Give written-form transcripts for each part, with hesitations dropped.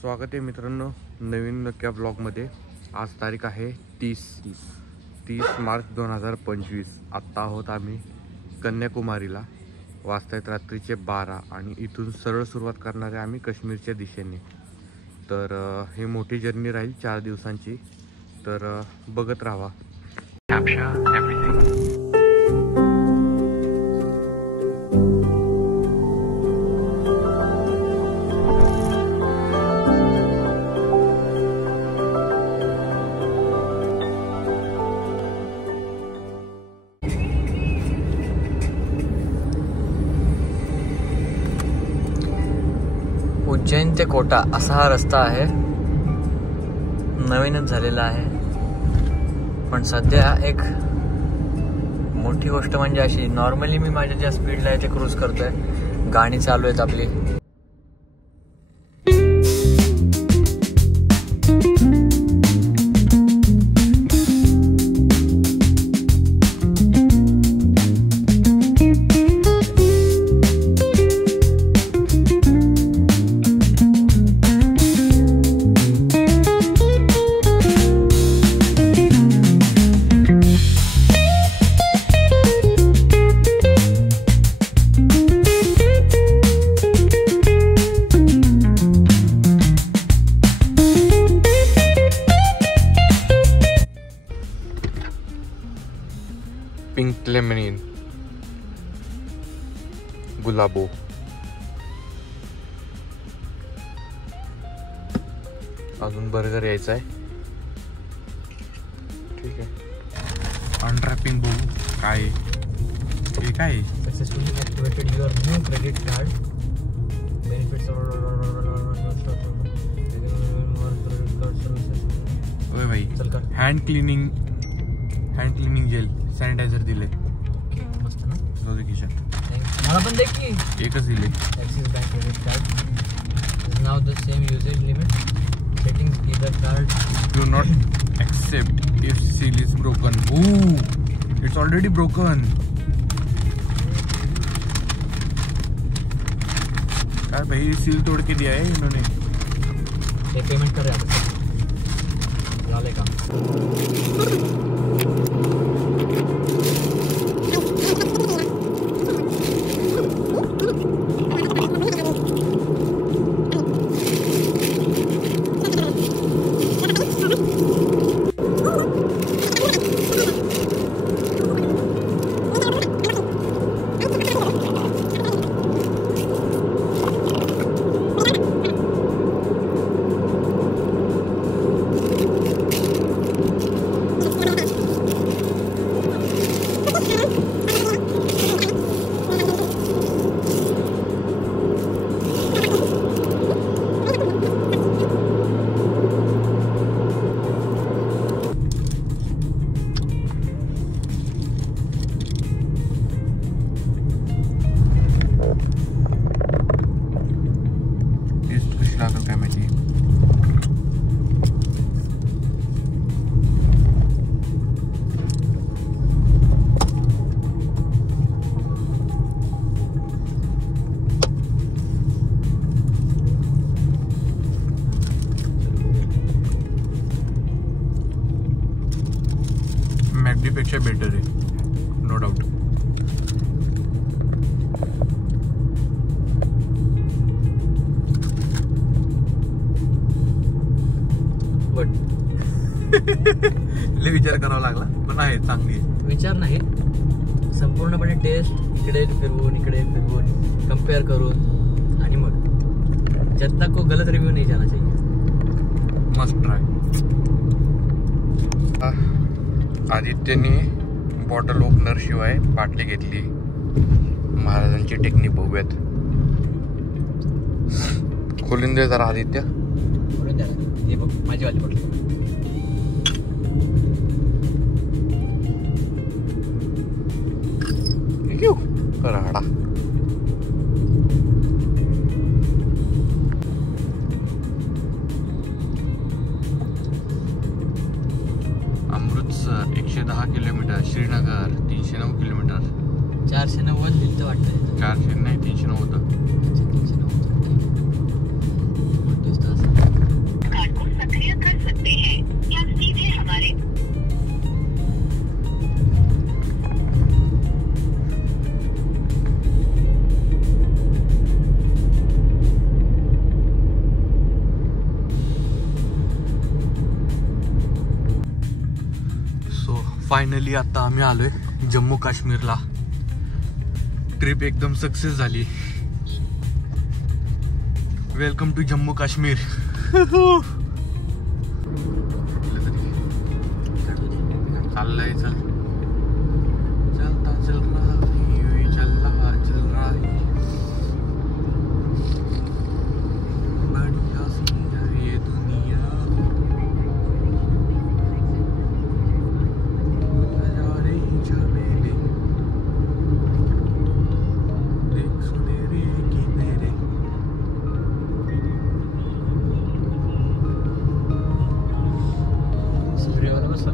स्वागत आहे मित्रांनो नवीन नक्या ब्लॉगमध्ये। आज तारीख आहे 30 मार्च 2025। आत्ता आहोत आम्ही कन्याकुमारीला। वाजतायत रात्रीचे 12 आणि इथून सरळ सुरुवात करणार आहे आम्ही काश्मीरच्या दिशेने। तर ही मोठी जर्नी राहील 4 दिवसांची, तर बघत राहा। Capture everything. उज्जैन ते कोटा असा हा रस्ता आहे, नवीनच झालेला आहे। पण सध्या एक मोठी गोष्ट म्हणजे अशी, नॉर्मली मी माझ्या ज्या स्पीडला आहे ते क्रूज करतोय, गाणी चालू आहेत आपली। पिंक लेमन गुलाबो। अजून बर्गर यायचा आहे। ठीक आहे, अनरॅपिंग बघू काय हे काय। Successfully activated your new credit card benefits ओय भाई, हँड क्लिनिंग जेल सॅनिटायझर दिले। मस्त ना, जाऊ खिशात। मला पण देख की एकच दिले। Axis bank credit card is now the same usage limit settings either card do not accept if seal is broken. Oh, it's already broken. यार भाई, सील तोड़ के दिया है इन्होंने। ये पेमेंट कर रहे हैं झाले का। पेक्षा बेटर आहे, नो डाऊट। लय विचार करावा लागला, पण आहे चांगली आहे। विचार नाही, संपूर्णपणे टेस्ट इकडे फिरवून कंपेयर करून, आणि मग जब तक को गलत रिव्यू नहीं जाना चाहिए। Must try. आदित्यने बॉटल ओपनर शिवाय बाटली घेतली। महाराजांची टेक्निक बघूयात। खोलून दे जरा आदित्य। हे बघ माझी वाली बॉटल। राडा अमृतसर 110 किलोमीटर, श्रीनगर 309 किलोमीटर। 490 लिहिलं वाटतं। 400 नाही, 309 होतं। 390 फायनली आता आम्ही आलोय जम्मू काश्मीरला. ट्रिप एकदम सक्सेस झाली. Welcome to Jammu Kashmir. चाललंय चल चलता चल रहा चल रहा चल रहा बढ़िया सी है ये दुनिया. नजारे झमेले देख सुनेरे किनारे.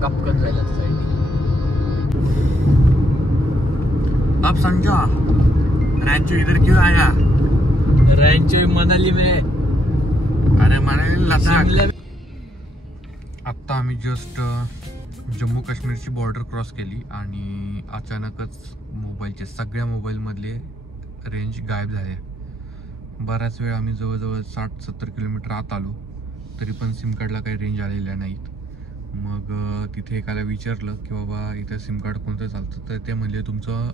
कपकन जायला अब समझो रैंचो इधर क्यों आया. रैंचो मनाली में. अरे मनाली लद्दाख. आत्ता आम्ही जस्ट जम्मू काश्मीरची बॉर्डर क्रॉस केली आणि अचानकच सगळ्या मोबाईलमधले रेंज गायब झाले. बराच वेळ आम्ही जवळजवळ 60-70 किलोमीटर आत आलो तरी पण सिम कार्डला काही रेंज आलेल्या नाहीत. मग तिथे एकाला विचारलं की बाबा इथं सिम कार्ड कोणतं चालतं, तर ते म्हणले तुमचं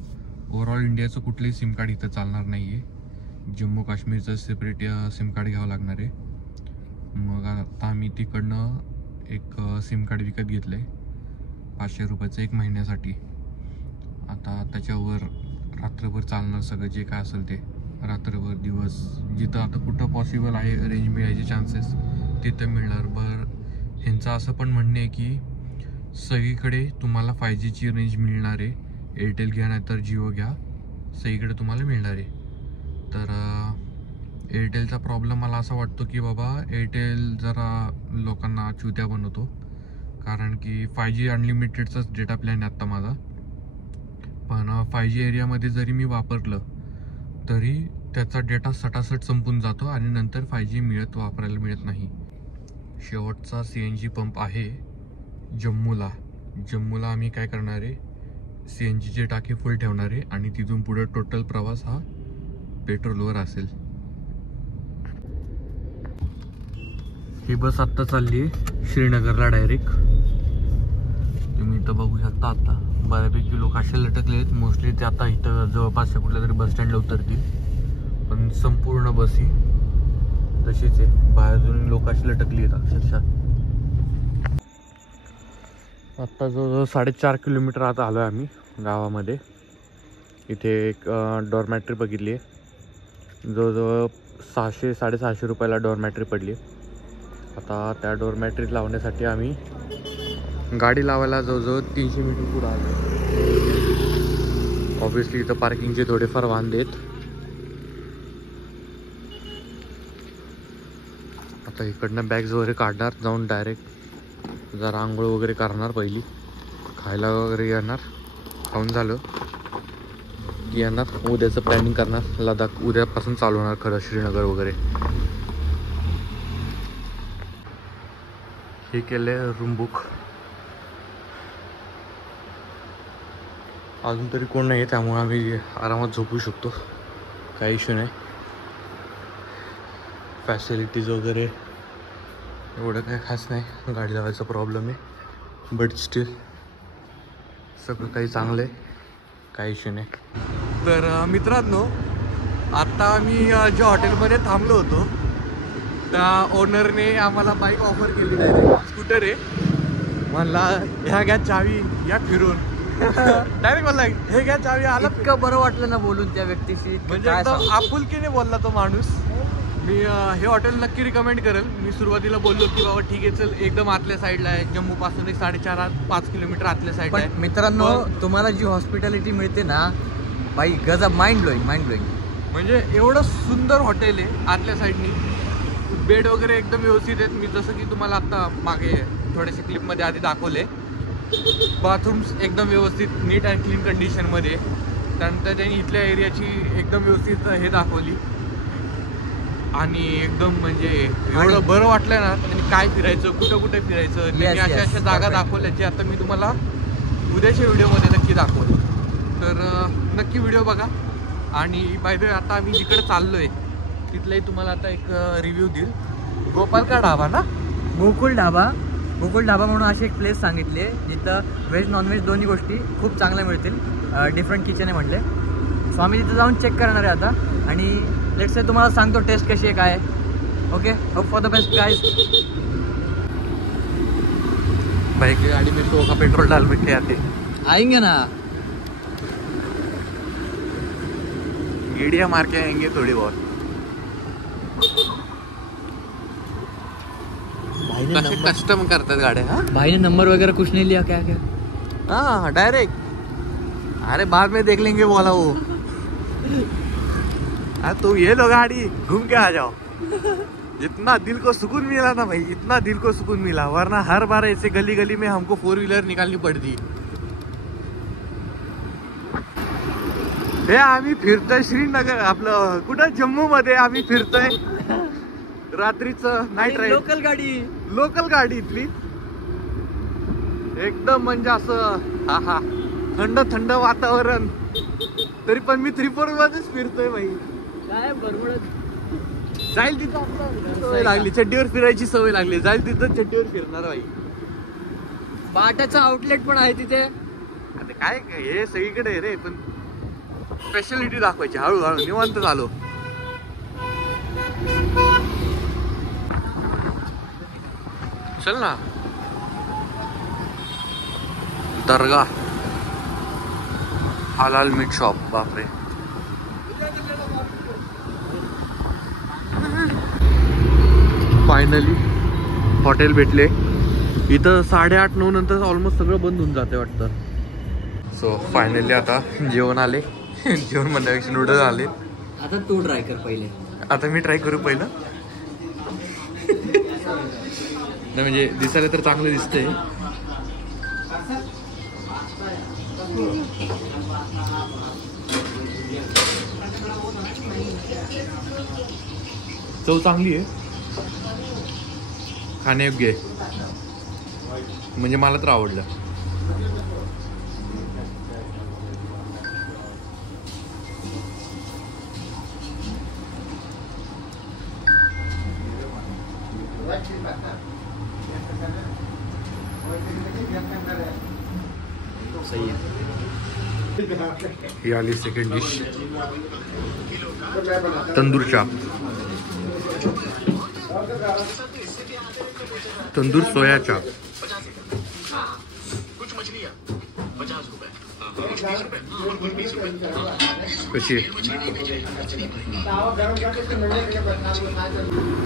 ओव्हरऑल इंडियाचं कुठलंही सिम कार्ड इथं चालणार नाही आहे, जम्मू काश्मीरचं सेपरेट सिम कार्ड घ्यावं लागणार आहे. मग आता आम्ही तिकडनं एक सिम कार्ड विकत घेतलं आहे 500 रुपयाचं 1 महिन्यासाठी. आता त्याच्यावर रात्रभर चालणार सगळं जे काय असेल ते, रात्रभर दिवस जिथं आता कुठं पॉसिबल आहे रेंज मिळायचे चान्सेस तिथं मिळणार. ह्यांचं असं पण म्हणणं आहे की सगळीकडे तुम्हाला 5Gची रेंज मिळणार आहे. एअरटेल घ्या नाही तर जिओ घ्या, सगळीकडे तुम्हाला मिळणार आहे. तर एअरटेलचा प्रॉब्लेम मला असा वाटतो की बाबा एअरटेल जरा लोकांना चुत्या बनवतो, कारण की 5G अनलिमिटेडचाच डेटा प्लॅन आहे आत्ता माझा. पण 5G एरियामध्ये जरी मी वापरलं तरी त्याचा डेटा सटासट संपून जातो आणि नंतर 5G वापरायला मिळत नाही. शेवटचा CNG पंप आहे जम्मूला आम्ही काय करणार आहे, CNGचे टाके फुल ठेवणार आहे आणि तिथून पुढे टोटल प्रवास हा पेट्रोलवर असेल. ही बस आत्ता चालली आहे श्रीनगरला डायरेक्ट. तुम्ही इथं बघू शकता आता बऱ्यापैकी लोक असे लटकले आहेत. मोस्टली ते आता इथं जवळपासच्या कुठल्या तरी बस स्टँडला उतरतील, पण संपूर्ण बस ही तशीच आहे. बाहेरून लोक अशी लटकली आहेत अक्षरशः. आत्ता जवळजवळ 4.5 किलोमीटर आता आलो आहे आम्ही गावामध्ये. इथे एक डॉर्मॅट्री बघितली आहे, जवळजवळ 600-650 रुपयाला डॉर्मॅट्री पडली. आता त्या डॉर्मॅट्री लावण्यासाठी आम्ही गाडी लावायला जवळजवळ 300 मीटर पुढे आलो. ऑब्विसली इथं पार्किंगचे थोडेफार वांदे आहेत. आता इकडनं बॅग्स वगैरे काढणार, जाऊन डायरेक्ट जरा आंघोळ वगैरे करणार, पहिली खायला वगैरे येणार, खाऊन झालं की येणार. उद्याचं प्लॅनिंग करणार, लडाख उद्यापासून चालू होणार खरं श्रीनगर वगैरे. हे केले रूम बुक. अजून तरी कोण नाही, त्यामुळे आम्ही आरामात झोपू शकतो, काही इश्यू नाही. फॅसिलिटीज वगैरे एवढं काय खास नाही, गाडी लावायचा प्रॉब्लेम आहे, बट स्टील सगळं काही चांगलं आहे, काही इश्यू नाही. तर मित्रांनो, आत्ता आम्ही ज्या हॉटेलमध्ये थांबलो होतो त्या ओनरने आम्हाला बाईक ऑफर केली, डायरेक्ट स्कूटर आहे. म्हणला ह्या घ्या चावी, या फिरून. डायरेक्ट म्हणला हे घ्या चावी. आला इतकं बरं वाटलं ना बोलून त्या व्यक्तीशी, म्हणजे एकदम आपुलकीने बोलला तो माणूस. मी हे हॉटेल नक्की रिकमेंड करेल. मी सुरुवातीला बोललो की बाबा ठीक आहे चल, एकदम आतल्या साईडला आहे, जम्मूपासून एक 4.5-5 किलोमीटर आतल्या साईडला आहे. मित्रांनो, तुम्हाला जी हॉस्पिटॅलिटी मिळते ना बाई, गजब, माइंड ब्लोईंग. म्हणजे एवढं सुंदर हॉटेल आहे. आतल्या साईडनी बेड वगैरे एकदम व्यवस्थित आहेत. मी जसं की तुम्हाला आत्ता मागे थोडेसे क्लिपमध्ये आधी दाखवले, बाथरूम्स एकदम व्यवस्थित नीट अँड क्लीन कंडिशनमध्ये. त्यानंतर त्यांनी इथल्या एरियाची एकदम व्यवस्थित हे दाखवली आणि एकदम म्हणजे एवढं बरं वाटलं ना. त्यांनी काय फिरायचं, कुठं कुठे फिरायचं, त्यांनी अशा जागा दाखवल्या जे आता मी तुम्हाला उद्याच्या व्हिडिओमध्ये नक्की दाखवलं. तर नक्की व्हिडिओ बघा. आणि बाय द वे, आता आम्ही जिकडे चाललो आहे तिथलाही तुम्हाला आता एक रिव्ह्यू देईल. गोपाल का ढाबा ना, गोकुल ढाबा. गोकुळ ढाबा म्हणून अशी एक प्लेस सांगितली आहे जिथं व्हेज नॉनव्हेज दोन्ही गोष्टी खूप चांगल्या मिळतील. डिफरंट किचन आहे म्हटले. सो आम्ही तिथं जाऊन चेक करणार आहे आता आणि लेट्स से तुम्हाला सांगतो टेस्ट कशी आहे काय. Okay, hope for the best guys. Bike की गाड़ी में 100 का पेट्रोल डाल के आते आएंगे ना, गेड़िया मार के आएंगे थोड़ी बहुत. कसे कस्टम करतात गाड्या. हाँ भाई ने नंबर वगैरह कुछ नहीं लिया क्या क्या? हाँ डायरेक्ट. अरे बाद में देख लेंगे बोला वो. हाँ तो ये लो गाड़ी घूम के आ जाओ. इतना दिल को सुकून मिला ना भाई, इतना दिल को सुकून मिला. वरना हर बार ऐसे गली गली में हमको 4 व्हीलर निकालनी पड़ती. हे आम्ही फिरतोय श्रीनगर आपलं कुठं जम्मू मध्ये आम्ही फिरतोय रात्रीचं नाईट राईड. लोकल गाडी इथली एकदम म्हणजे असं हा हा थंड थंड वातावरण. तरी पण मी 3-4 मध्येच फिरतोय भाई. काय बरोबर जाईल तिथं आपलं सवय लागली, चड्डीवर फिरायची सवय लागली. जाईल तिथं चड्डीवर फिरणार भाई. बाटाचा आउटलेट पण आहे तिथे. आता काय हे सगळीकडे आहे रे, पण स्पेशालिटी दाखवायची. हळूहळू निवांत झालो. चल ना. दर्गा हलाल मीट शॉप. बापरे. फायनली हॉटेल भेटले. इथं 8:30-9 नंतर ऑलमोस्ट सगळं बंद होऊन जाते वाटतं. सो फायनली आता जेवण आले. जेवण म्हणण्यापेक्षा नूडल्स आले. आता तू ट्राय कर पहिले. आता मी ट्राय करू पहिलं. नाही म्हणजे दिसायला तर चांगलं दिसतंय. चव चांगली आहे, खाण्यायोग्य आहे. म्हणजे मला तर आवडलं. सही है. ही आली सेकंड डिश, तंदूर चाप. तंदूर सोया चाप. कशी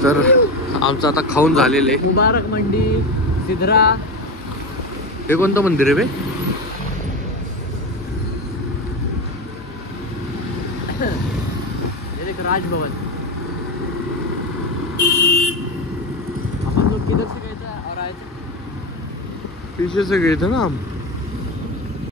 तर आमचं आता खाऊन झालेलं आहे. मुबारक मंडी सिद्धरा. हे कोणतं मंदिर आहे बे? एक राजभवन. अपन लोग किधर से गए थे और आए थे? पीछे से गए थे ना हम.